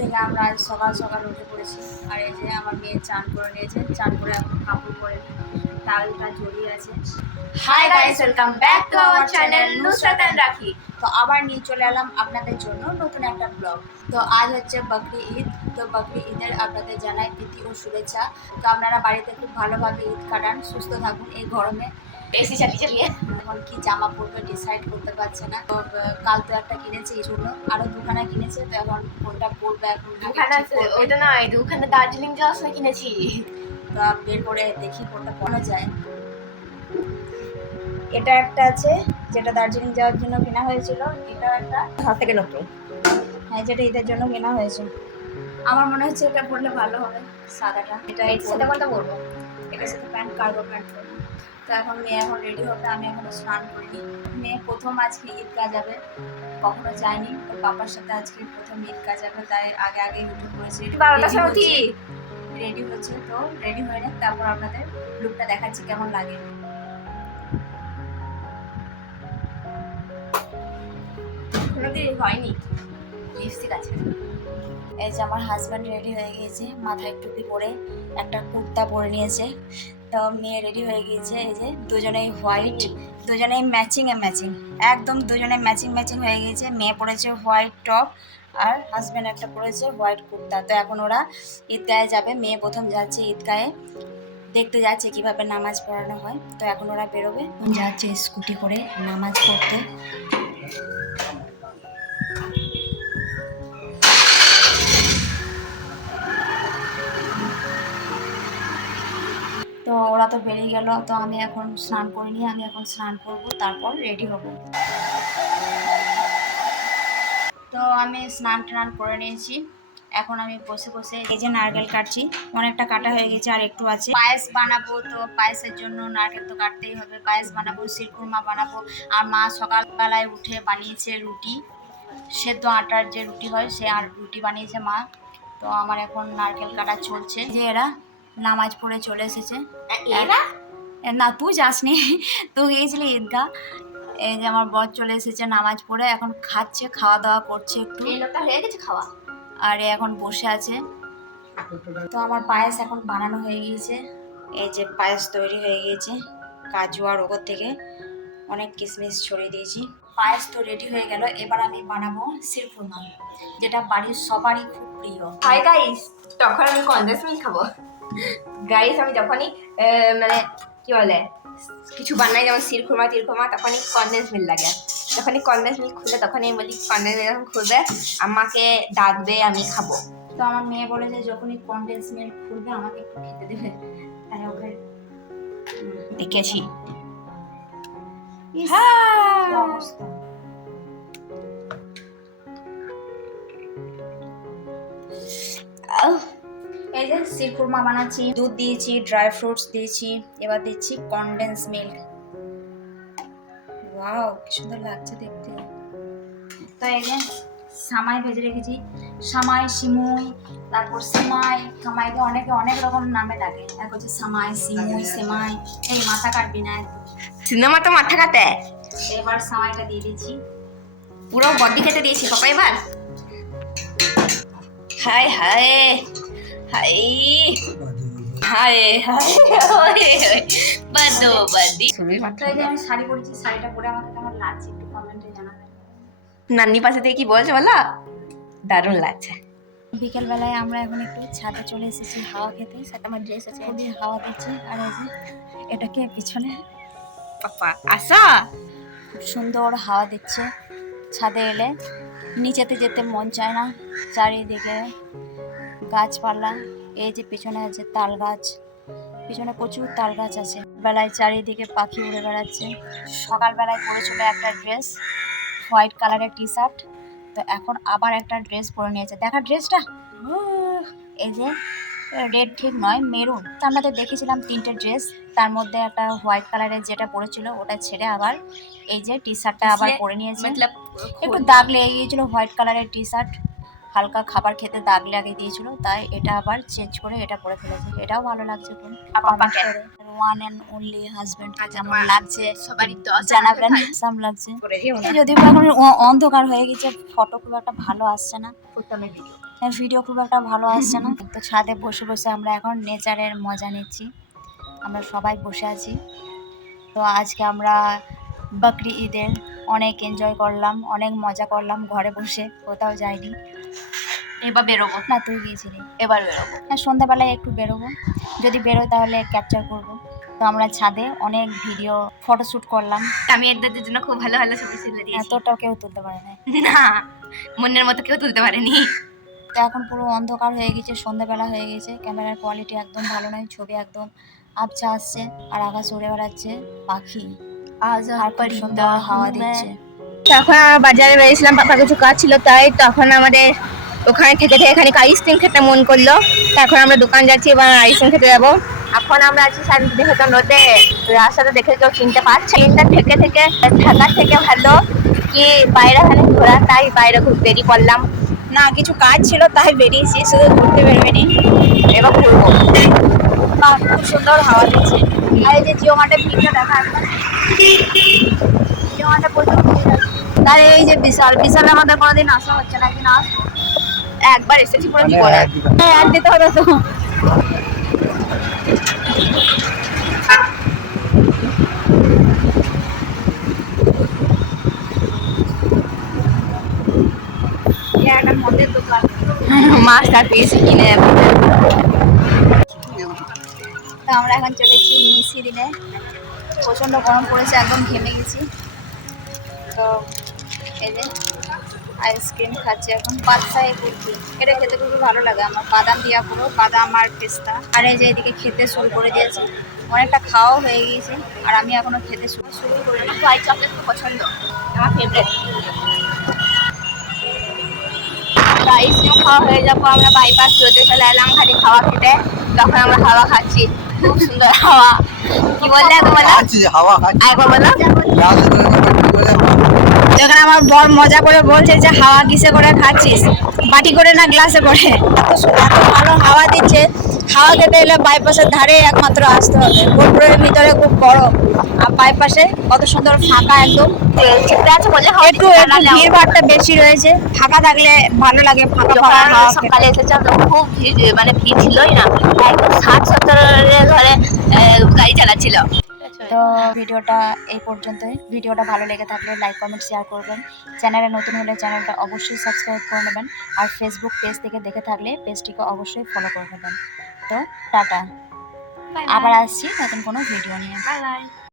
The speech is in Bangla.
থেকে আমরা আজ সকাল সকাল উঠে পড়েছি। আর এই যে আমার মেয়ে চান করে নিয়েছে, চান করে এখন কাপড় পরেনি, টাওয়েলটা জড়িয়ে আছে। Hi guys, welcome back to our channel Nusrat and Rakhi. তো আবার নিয়ে চলে এলাম আপনাদের জন্য নতুন একটা ব্লগ। তো আজ হচ্ছে বকরি ঈদ। তো বকরি ঈদের আপনাদের জানাই প্রীতি ও শুভেচ্ছা। তো আপনারা বাড়িতে খুব ভালোভাবে ঈদ কাটান, সুস্থ থাকুন এই গরমে। এসি চালিয়ে এখন কি জামা পরবে ডিসাইড করতে পারছে না। তো কাল তো একটা কিনেছে এই জন্য, আরো দুখানা কিনেছে। তো এখন কোনটা পরবে এখন দুখানা ওইটা নয়, দুখানা দার্জিলিং যাওয়ার সময় কিনেছি। তো বের করে দেখি কোনটা পরা যায়। এটা একটা আছে যেটা দার্জিলিং যাওয়ার জন্য কেনা হয়েছিল, এটাও একটা সব থেকে নতুন। হ্যাঁ, যেটা ঈদের জন্য কেনা হয়েছে। আমার মনে হচ্ছে এটা পরলে ভালো হবে, সাদাটা। এটা এর সাথে কোনটা পরবো? এটার সাথে প্যান্ট, কার্গো প্যান্ট পরবো। তো এখন মেয়ে এখন রেডি হবে, আমি এখনো স্নান করিনি। মেয়ে প্রথম আজকে ঈদগাহ যাবে, কখনো যায়নি। ওর পাপার সাথে আজকে প্রথম ঈদগাহ যাবে, তাই আগে আগে উঠে পড়েছে। 12টার সময় উঠি। রেডি হচ্ছে, তো রেডি হয়ে নে, তারপর আপনাদের লুকটা দেখাচ্ছি কেমন লাগে। হয়নি, লিপস্টিক আছে। এই যে আমার হাজব্যান্ড রেডি হয়ে গিয়েছে, মাথায় টুপি পরে একটা কুর্তা পরে নিয়েছে। তো মেয়ে রেডি হয়ে গিয়েছে, এই যে দুজনেই হোয়াইট, দুজনেই ম্যাচিং একদম দুজনে ম্যাচিং হয়ে গিয়েছে। মেয়ে পরেছে হোয়াইট টপ আর হাজব্যান্ড একটা পরেছে হোয়াইট কুর্তা। তো এখন ওরা ঈদগাহে যাবে, মেয়ে প্রথম যাচ্ছে ঈদগাহে, দেখতে যাচ্ছে কিভাবে নামাজ পড়ানো হয়। তো এখন ওরা বেরোবে, যাচ্ছে স্কুটি করে নামাজ পড়তে। তো ওরা তো বেরিয়ে গেল। তো আমি এখন স্নান করিনি, আমি এখন স্নান করব, তারপর রেডি হব। তো আমি স্নান টান করে নিয়েছি, এখন আমি বসে বসে এই যে নারকেল কাটছি। অনেকটা কাটা হয়ে গেছে, আর একটু আছে। পায়েস বানাবো, তো পায়েসের জন্য নারকেল তো কাটতেই হবে। পায়েস বানাবো, শিরখুরমা বানাবো। আর মা সকালবেলায় উঠে বানিয়েছে রুটি, সেদ্ধ আটার যে রুটি হয় সে আর রুটি বানিয়েছে মা। তো আমার এখন নারকেল কাটা চলছে। যে এরা নামাজ পড়ে চলে এসেছে। এরা না, তুই যাসনি, তুই গিয়েছিলি ঈদগাহ। এই যে আমার বর চলে এসেছে নামাজ পড়ে, এখন খাচ্ছে, খাওয়া দাওয়া করছে একটু। এই লোকটা হয়ে গেছে খাওয়া, আর এ এখন বসে আছে। তো আমার পায়েস এখন বানানো হয়ে গিয়েছে। এই যে পায়েস তৈরি হয়ে গিয়েছে, কাজু আর ওপর থেকে অনেক কিশমিশ ছড়িয়ে দিয়েছি। পায়েস তো রেডি হয়ে গেল, এবার আমি বানাবো শিরখুরমা, যেটা বাড়ির সবারই খুব প্রিয়। হাই গাইস, তখন আমি কনডেন্স মিল্ক খাবো। গাইস, আমি যখনই মানে কি বলে কিছু বানাই, যেমন শিরখুরমা টিরখুরমা, তখনই কনডেন্স মিল্ক লাগে। যখনই কনডেন্স মিল্ক খুলে তখনই আমি বলি কনডেন্স মিল্ক যখন খুলবে আমাকে ডাকবে, আমি খাবো। তো আমার মেয়ে বলে যে যখনই কনডেন্স মিল্ক খুলবে আমাকে একটু খেতে দেবে, তাই ওকে দেখেছি। অবস্থা। এই যে শিরখুরমা বানাচ্ছি, দুধ দিয়েছি, ড্রাই ফ্রুটস দিয়েছি, এবার দিচ্ছি কনডেন্স মিল্ক। ওয়াও, কি সুন্দর লাগছে দেখতে। তো এই যে সামাই ভেজে রেখেছি, সামাই, সিমুই, তারপর সেমাই। সামাইকে অনেকে অনেক রকম নামে ডাকে, এক হচ্ছে সামাই, সিমুই, সেমাই। এই মাথা কাটবি না একদম। সিনেমা তো মাথা কাটে। এবার সামাইটা দিয়ে দিচ্ছি, পুরো বডি খেতে দিয়েছি পাপা। এবার হাই হাই হাই হাই হাই বাদো বাদি। তো এই যে আমি শাড়ি পরেছি, শাড়িটা পরে আমাকে কেমন লাগছে একটু কমেন্টে জানাবেন। নান্নি পাশে থেকে কি বলছে বলো, দারুণ লাগছে। বিকেলবেলায় আমরা এখন একটু ছাদে চলে এসেছি হাওয়া খেতে। সাথে আমার ড্রেস আছে, খুবই হাওয়া দিচ্ছে। আর এই যে এটাকে পিছনে পাপা আসা, খুব সুন্দর হাওয়া দিচ্ছে। ছাদে এলে নিচেতে যেতে মন চায় না, চারিদিকে গাছপালা। এই যে পিছনে আছে তাল গাছ, পিছনে প্রচুর তাল গাছ আছে। বেলায় চারিদিকে পাখি উড়ে বেড়াচ্ছে। সকালবেলায় পরেছিল একটা ড্রেস, হোয়াইট কালারের টি শার্ট। তো এখন আবার একটা ড্রেস পরে নিয়েছে, দেখা ড্রেসটা, এই যে রেড ঠিক নয়, মেরুন। তো আমাদের দেখেছিলাম তিনটে ড্রেস, তার মধ্যে একটা হোয়াইট কালারের যেটা পরেছিল ওটা ছেড়ে আবার এই যে টি শার্টটা আবার পরে নিয়েছে। একটু দাগ লেগে গিয়েছিল হোয়াইট কালারের টি শার্ট, হালকা খাবার খেতে দাগ লাগিয়ে দিয়েছিল, তাই এটা আবার চেঞ্জ করে এটা পরে ফেলেছে। এটাও ভালো লাগছে। ওয়ান অ্যান্ড অনলি হাজবেন্ড কেমন লাগছে সবারই তো জানাবেন। সাম লাগছে, যদিও এখন অন্ধকার হয়ে গেছে, ফটো খুব একটা ভালো আসছে না। ভিডিও খুব একটা ভালো আসছে না। তো ছাদে বসে বসে আমরা এখন নেচারের মজা নিচ্ছি। আমরা সবাই বসে আছি। তো আজকে আমরা বকরি ঈদের অনেক এনজয় করলাম, অনেক মজা করলাম ঘরে বসে, কোথাও যাইনি। এবার বেরোবো। না, তুই গিয়েছিলি? এবার বেরোবো। হ্যাঁ, সন্ধ্যাবেলায় একটু বেরোবো, যদি বেরোয় তাহলে ক্যাপচার করবো। তো আমরা ছাদে অনেক ভিডিও ফটোশ্যুট করলাম। আমি এদের জন্য খুব ভালো ভালো ছবি তুলে হ্যাঁ, দিয়েছি। তোরটাও কেউ তুলতে পারে না। না, মনের মতো কেউ তুলতে পারেনি। তো এখন পুরো অন্ধকার হয়ে গেছে, সন্ধ্যাবেলা হয়ে গেছে, ক্যামেরার কোয়ালিটি একদম ভালো নয়, ছবি একদম আবছা আসছে, আর আকাশ উড়ে বেড়াচ্ছে পাখি, আর খুব সুন্দর হাওয়া দিচ্ছে। তখন আমরা বাজারে বেরিয়েছিলাম, পাপা কিছু কাজ ছিল, তাই তখন আমাদের ওখানে থেকে থেকে এখানে আইসক্রিম খেতে মন করলো। এখন আমরা দোকান যাচ্ছি এবং আইসক্রিম খেতে যাবো। এখন আমরা আছি শান্তিতে রোডে, রাস্তাটা দেখে কেউ চিনতে পারছে। চিন্তা থেকে থেকে থাকার থেকে ভালো কি বাইরে খালি ঘোরা, তাই বাইরে বেরিয়ে পড়লাম। না, কিছু কাজ ছিল তাই বেরিয়েছি, শুধু ঘুরতে বেরোয়নি। এবার ঘুরবো। খুব সুন্দর হাওয়া দিচ্ছে। আর এই যে জিও মার্টের ভিড়টা দেখা একবার, জিও মার্টে প্রচুর ভিড় আছে। তার এই যে বিশাল বিশালে আমাদের কোনোদিন আসা হচ্ছে না, কিনা আসবো। একবার এসেছি পুরো জীবনে। হ্যাঁ, আর দিতে হবে তো। একটা মদের দোকান, মাস্টার পিস কিনে তো আমরা এখন চলেছি মিষ্টি দিনে। প্রচণ্ড গরম পড়েছে, একদম ঘেমে গেছি। তো এই যে আইসক্রিম খাচ্ছি এখন, বাদশাহী কুলফি। এটা খেতে খুবই ভালো লাগে আমার, বাদাম দিয়া পুরো, বাদাম আর পেস্তা। আর এই যে এদিকে খেতে শুরু করে দিয়েছি, অনেকটা খাওয়াও হয়ে গিয়েছে, আর আমি এখনো খেতে শুরু করি না। হোয়াইট চকলেট খুব পছন্দ, আমার ফেভারিট। আইসক্রিম খাওয়া হয়ে যাবো, আমরা বাইপাস রোডে চলে এলাম খালি খাওয়া খেতে। তখন আমরা হাওয়া খাচ্ছি, খুব সুন্দর হাওয়া। কি বললে একবার বলো? যখন আমার বর মজা করে বলছে যে হাওয়া কিসে করে খাচ্ছিস, বাটি করে না গ্লাসে করে। এত ভালো হাওয়া দিচ্ছে, হাওয়া খেতে এলে বাইপাসের ধারে একমাত্র আসতে হবে। বোলপুরের ভিতরে খুব বড়, আর বাইপাসে কত সুন্দর ফাঁকা, একদম একটু ভিড় ভাড়টা বেশি রয়েছে। ফাঁকা থাকলে ভালো লাগে, ফাঁকা ফাঁকা হাওয়া খেতে। সকালে এসেছিলাম তখন খুব ভিড়, মানে ভিড় ছিলই না, একদম 60-70 ধরে গাড়ি চালাচ্ছিল। তো ভিডিওটা এই পর্যন্তই। ভিডিওটা ভালো লেগে থাকলে লাইক কমেন্ট শেয়ার করবেন। চ্যানেলে নতুন হলে চ্যানেলটা অবশ্যই সাবস্ক্রাইব করে নেবেন, আর ফেসবুক পেজ থেকে দেখে থাকলে পেজটিকে অবশ্যই ফলো করে নেবেন। তো টাটা, আবার আসছি নতুন কোনো ভিডিও নিয়ে। Bye bye.